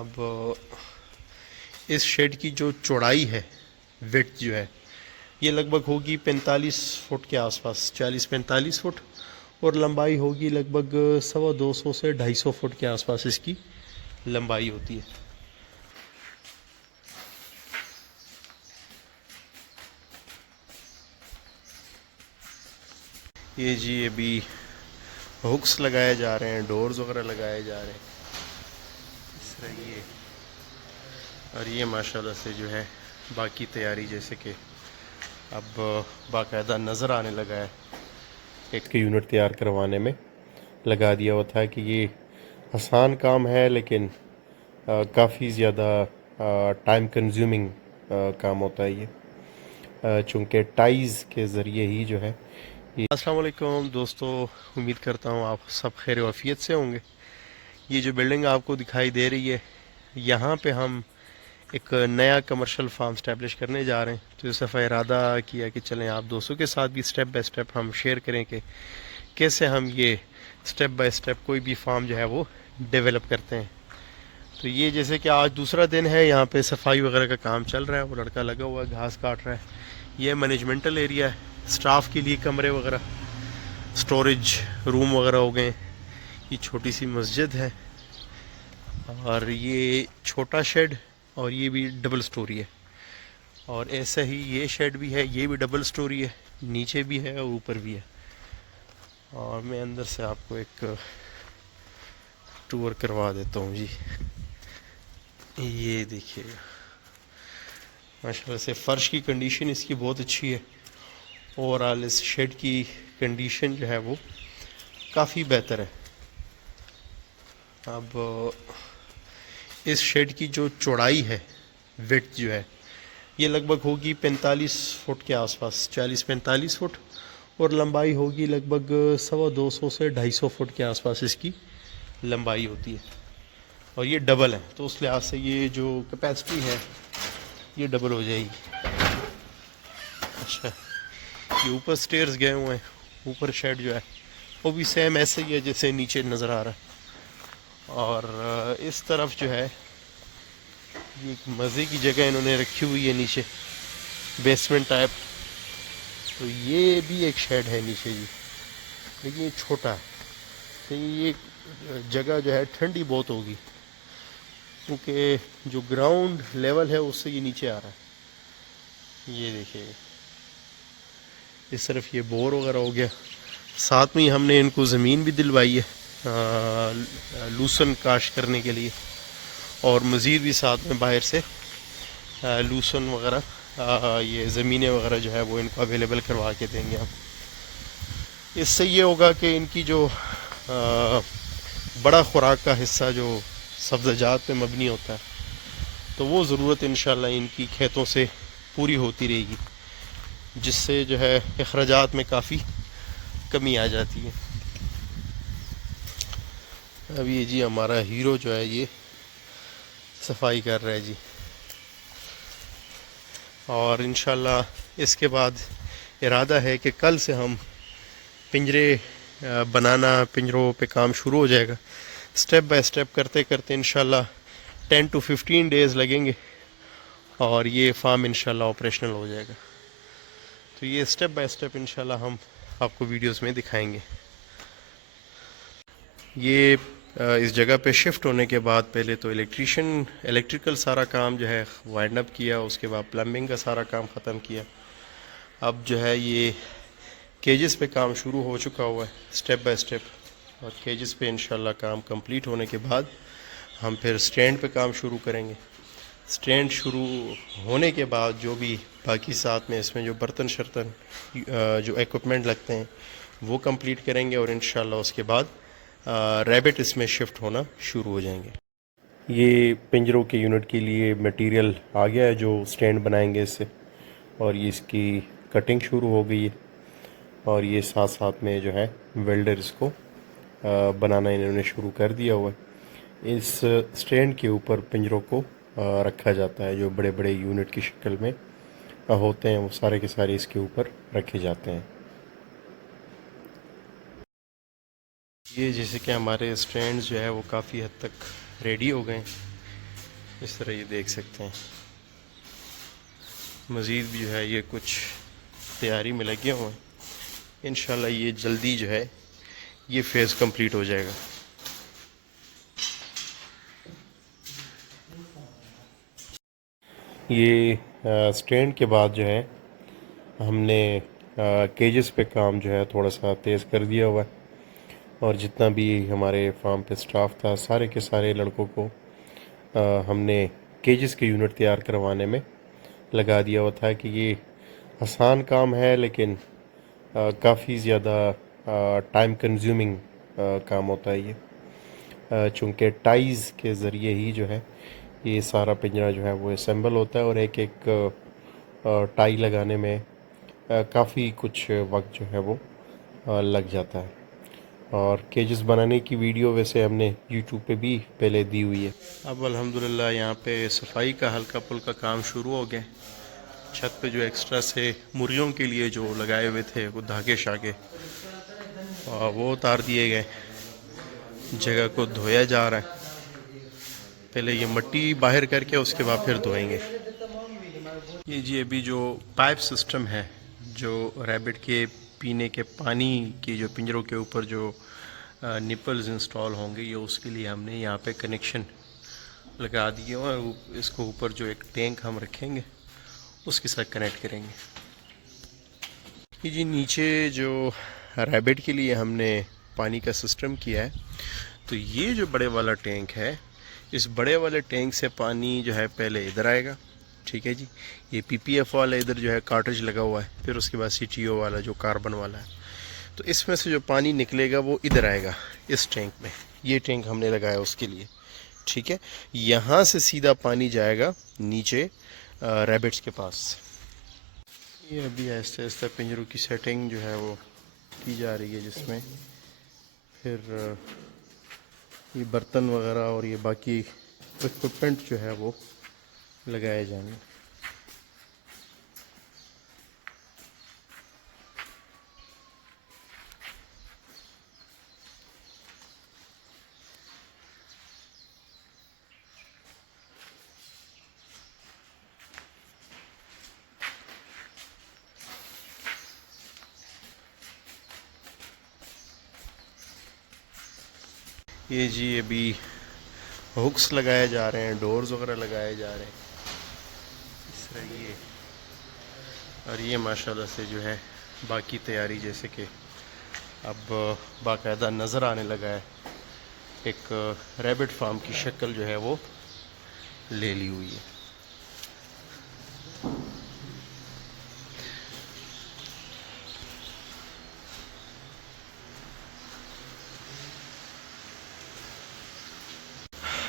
अब इस शेड की जो चौड़ाई है, विड्थ जो है, ये लगभग होगी 45 फुट के आसपास, 40-45 फुट। और लंबाई होगी लगभग 125 से 250 फुट के आसपास इसकी लंबाई होती है। ये जी अभी हुक्स लगाए जा रहे हैं, डोर्स वगैरह लगाए जा रहे हैं इस तरह ये। और ये माशाल्लाह से जो है बाकी तैयारी जैसे कि अब बाकायदा नज़र आने लगा है। एक यूनिट तैयार करवाने में लगा दिया हुआ था कि ये आसान काम है, लेकिन काफ़ी ज़्यादा टाइम कंज्यूमिंग काम होता है ये, चूँकि टाइज़ के ज़रिए ही जो है ये। अस्सलाम वालेकुम दोस्तों, उम्मीद करता हूँ आप सब खैर वफ़ियत से होंगे। ये जो बिल्डिंग आपको दिखाई दे रही है, यहाँ पे हम एक नया कमर्शियल फार्म स्टैब्लिश करने जा रहे हैं। तो इस दफ़ा इरादा किया कि चलें आप दोस्तों के साथ भी स्टेप बाय स्टेप हम शेयर करें कि कैसे हम ये स्टेप बाय स्टेप कोई भी फार्म जो है वो डेवलप करते हैं। तो ये जैसे कि आज दूसरा दिन है, यहाँ पे सफाई वगैरह का काम चल रहा है, वो लड़का लगा हुआ है, घास काट रहा है। ये मैनेजमेंटल एरिया है, स्टाफ के लिए कमरे वगैरह, स्टोरेज रूम वगैरह हो गए। ये छोटी सी मस्जिद है और ये छोटा शेड, और ये भी डबल स्टोरी है। और ऐसा ही ये शेड भी है, ये भी डबल स्टोरी है, नीचे भी है और ऊपर भी है। और मैं अंदर से आपको एक टूर करवा देता हूँ जी। ये देखिएगा, माशाल्लाह से फ़र्श की कंडीशन इसकी बहुत अच्छी है। ओवरऑल इस शेड की कंडीशन जो है वो काफ़ी बेहतर है। अब इस शेड की जो चौड़ाई है, विड्थ जो है, ये लगभग होगी 45 फुट के आसपास, 40-45 फुट। और लंबाई होगी लगभग 125 से 250 फुट के आसपास इसकी लंबाई होती है। और ये डबल है, तो उस लिहाज से ये जो कैपेसिटी है ये डबल हो जाएगी। अच्छा, ये ऊपर स्टेयर्स गए हुए हैं, ऊपर शेड जो है वो भी सेम ऐसे ही है जैसे नीचे नज़र आ रहा है। और इस तरफ जो है ये एक मज़े की जगह इन्होंने रखी हुई है नीचे, बेसमेंट टाइप। तो ये भी एक शेड है नीचे जी, लेकिन ये छोटा है। तो ये जगह जो है ठंडी बहुत होगी, क्योंकि जो ग्राउंड लेवल है उससे ये नीचे आ रहा है। ये देखिए, इस तरफ ये बोर वगैरह हो गया। साथ में ही हमने इनको ज़मीन भी दिलवाई है लूसन काश करने के लिए, और मज़ीद भी साथ में बाहर से लूसन वगैरह ये ज़मीनें वगैरह जो है वो इनको अवेलेबल करवा के देंगे हम। इससे ये होगा कि इनकी जो बड़ा खुराक का हिस्सा जो सब्ज़जात पे मबनी होता है, तो वो ज़रूरत इंशाल्लाह इनकी खेतों से पूरी होती रहेगी, जिससे जो है अखराजात में काफ़ी कमी आ जाती है। अब ये जी हमारा हीरो जो है ये सफाई कर रहा है जी। और इंशाल्लाह इसके बाद इरादा है कि कल से हम पिंजरे बनाना, पिंजरों पे काम शुरू हो जाएगा। स्टेप बाय स्टेप करते करते इंशाल्लाह 10 to 15 डेज़ लगेंगे और ये फार्म इंशाल्लाह ऑपरेशनल हो जाएगा। तो ये स्टेप बाय स्टेप इंशाल्लाह हम आपको वीडियोस में दिखाएंगे। ये इस जगह पे शिफ्ट होने के बाद पहले तो इलेक्ट्रिकल सारा काम जो है वाइंड अप किया, उसके बाद प्लम्बिंग का सारा काम ख़त्म किया। अब जो है ये केजेस पे काम शुरू हो चुका हुआ है स्टेप बाय स्टेप, और केजेस पे इंशाल्लाह काम कंप्लीट होने के बाद हम फिर स्टैंड पे काम शुरू करेंगे। स्टैंड शुरू होने के बाद जो भी बाकी साथ में इसमें जो बर्तन शर्तन जो इक्विपमेंट लगते हैं वो कंप्लीट करेंगे, और इंशाल्लाह उसके बाद रैबिट इसमें शिफ्ट होना शुरू हो जाएंगे। ये पिंजरों के यूनिट के लिए मटेरियल आ गया है जो स्टैंड बनाएंगे इससे, और ये इसकी कटिंग शुरू हो गई है। और ये साथ साथ में जो है वेल्डर इसको बनाना इन्होंने शुरू कर दिया हुआ है। इस स्टैंड के ऊपर पिंजरों को रखा जाता है, जो बड़े बड़े यूनिट की शक्ल में होते हैं वो सारे के सारे इसके ऊपर रखे जाते हैं। ये जैसे कि हमारे स्टैंड जो है वो काफ़ी हद तक रेडी हो गए हैं। इस तरह ये देख सकते हैं। मज़ीद भी जो है ये कुछ तैयारी में लगे हुए हैं। इंशाल्लाह ये जल्दी जो है ये फेज़ कंप्लीट हो जाएगा। ये स्टैंड के बाद जो है हमने केजेस पे काम जो है थोड़ा सा तेज़ कर दिया हुआ है, और जितना भी हमारे फार्म पे स्टाफ था सारे के सारे लड़कों को हमने केजेस के यूनिट तैयार करवाने में लगा दिया हुआ था कि ये आसान काम है, लेकिन काफ़ी ज़्यादा टाइम कंज्यूमिंग काम होता है ये, चूँकि टाइज़ के ज़रिए ही जो है ये सारा पिंजरा जो है वो असेंबल होता है, और एक एक टाई लगाने में काफ़ी कुछ वक्त जो है वो लग जाता है। और केजेस बनाने की वीडियो वैसे हमने यूट्यूब पे भी पहले दी हुई है। अब अल्हम्दुलिल्लाह यहाँ पे सफाई का हल्का पुल्का काम शुरू हो गया। छत पे जो एक्स्ट्रा से मुर्गियों के लिए जो लगाए हुए थे वो धागे शागे वो उतार दिए गए। जगह को धोया जा रहा है। पहले ये मिट्टी बाहर करके उसके बाद फिर धोएंगे। ये जी अभी जो पाइप सिस्टम है, जो रैबिट के पीने के पानी की जो पिंजरों के ऊपर जो निपल्स इंस्टॉल होंगे, ये उसके लिए हमने यहाँ पे कनेक्शन लगा दिए और इसको ऊपर जो एक टैंक हम रखेंगे उसके साथ कनेक्ट करेंगे। ये जी नीचे जो रैबिट के लिए हमने पानी का सिस्टम किया है, तो ये जो बड़े वाला टैंक है, इस बड़े वाले टैंक से पानी जो है पहले इधर आएगा, ठीक है जी। ये पीपीएफ वाला इधर जो है कार्ट्रिज लगा हुआ है, फिर उसके बाद सीटीओ वाला जो कार्बन वाला है, तो इसमें से जो पानी निकलेगा वो इधर आएगा इस टैंक में। ये टैंक हमने लगाया उसके लिए, ठीक है। यहाँ से सीधा पानी जाएगा नीचे रैबिट्स के पास। ये अभी आहिस्ता आहिस्ता पिंजरों की सेटिंग जो है वो की जा रही है, जिसमें फिर ये बर्तन वगैरह और ये बाकी इक्विपमेंट जो है वो लगाए जाएंगे। ये जी अभी हुक्स लगाए जा रहे हैं, डोर्स वगैरह लगाए जा रहे हैं इस तरह ये। और ये माशाल्लाह से जो है बाकी तैयारी जैसे कि अब बाकायदा नज़र आने लगा है, एक रैबिट फार्म की शक्ल जो है वो ले ली हुई है।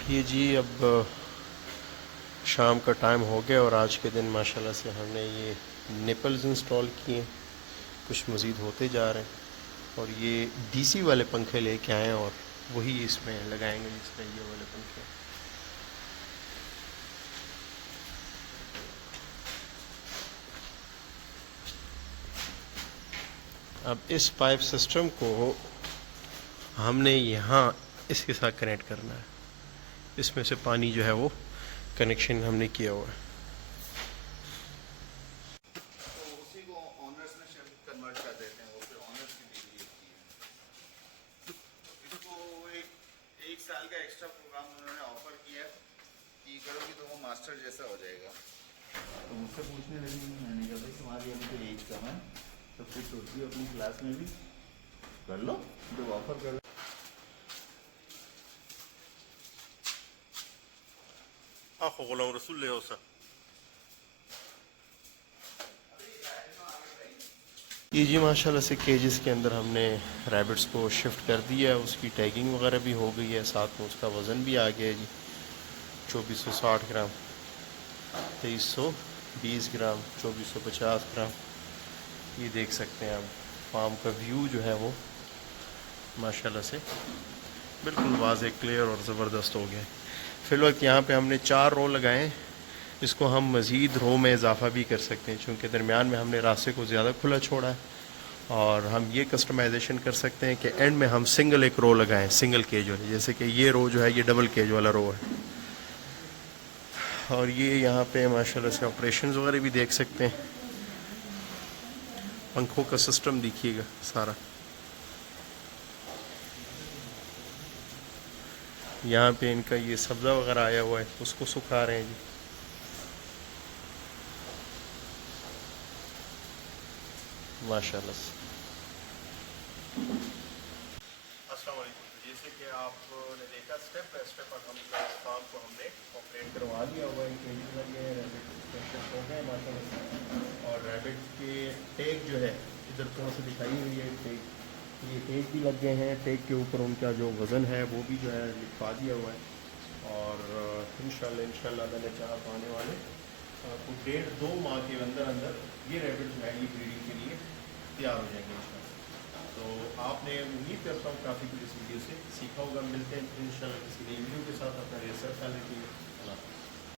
ये जी अब शाम का टाइम हो गया और आज के दिन माशाल्लाह से हमने ये निपल्स इंस्टॉल किए, कुछ मज़ीद होते जा रहे हैं। और ये डीसी वाले पंखे लेके आए हैं और वही इसमें लगाएंगे, जिसमें ये वाले पंखे। अब इस पाइप सिस्टम को हमने यहाँ इसके साथ कनेक्ट करना है। इसमें से पानी जो है वो कनेक्शन हमने किया हुआ है। तो उसी को ऑनर्स में शिफ्ट कन्वर्ट कर देते हैं, वो फिर ऑनर्स की डिग्री होती है। इसको एक साल का एक्स्ट्रा प्रोग्राम उन्होंने ऑफर किया कि करोगी तो वो मास्टर जैसा हो जाएगा। तो मुझसे पूछने लगी, मैंने कहा भाई तुम्हारी अभी तो एज कम है, तो फिर सोची हो अपनी क्लास में भी कर लो, जब ऑफर कर लो। आखो गुलाम रसूल ले होसा। ये जी माशाल्लाह से केजेस के अंदर हमने रैबिट्स को शिफ्ट कर दिया है, उसकी टैगिंग वगैरह भी हो गई है, साथ में उसका वज़न भी आ गया है जी 2460 ग्राम, 2320 ग्राम, 2450 ग्राम। ये देख सकते हैं आप, फार्म का व्यू जो है वो माशाल्लाह से बिल्कुल वाज़ेह, क्लियर और ज़बरदस्त हो गया है। फ़िलवक्त यहाँ पे हमने 4 रो लगाए हैं, इसको हम मज़ीद रो में इजाफ़ा भी कर सकते हैं, चूँकि दरमियान में हमने रास्ते को ज़्यादा खुला छोड़ा है। और हम ये कस्टमाइजेशन कर सकते हैं कि एंड में हम सिंगल एक रो लगाएं, सिंगल केज वाली, जैसे कि ये रो जो है ये डबल केज वाला रो है। और ये यहाँ पे माशाल्लाह से ऑपरेशंस वगैरह भी देख सकते हैं। पंखों का सिस्टम देखिएगा सारा। यहाँ पे इनका ये सब्ज़ा वगैरह आया हुआ है, उसको सुखा रहे हैं जी। माशाल्लाह से। अस्सलाम वालेकुम। जैसे कि आपने देखा स्टेप बाय स्टेप हम काम को हमने ऑपरेट करवा लिया हुआ है। केजेस लगे हैं, रैबिट स्पेशल हो गए माशाल्लाह से। और रैबिट के टैग जो है इधर थोड़ा सा दिखाई हुई है टैग, ये टैग भी लग गए हैं। टैग के ऊपर उनका जो वज़न है वो भी जो है लिखवा दिया हुआ है। और इंशाल्लाह मैंने चाहा तो आने वाले कुछ 1.5-2 माह के अंदर अंदर ये रैबिट जो है ये ब्रीडिंग के लिए तैयार हो जाएंगे इंशाल्लाह। तो आपने उम्मीद करता हूँ काफ़ी कुछ इस वीडियो से सीखा होगा। मिलते हैं इंशाल्लाह किसी नई वीडियो के साथ। अपना रिसर्च ख्याल रखिए।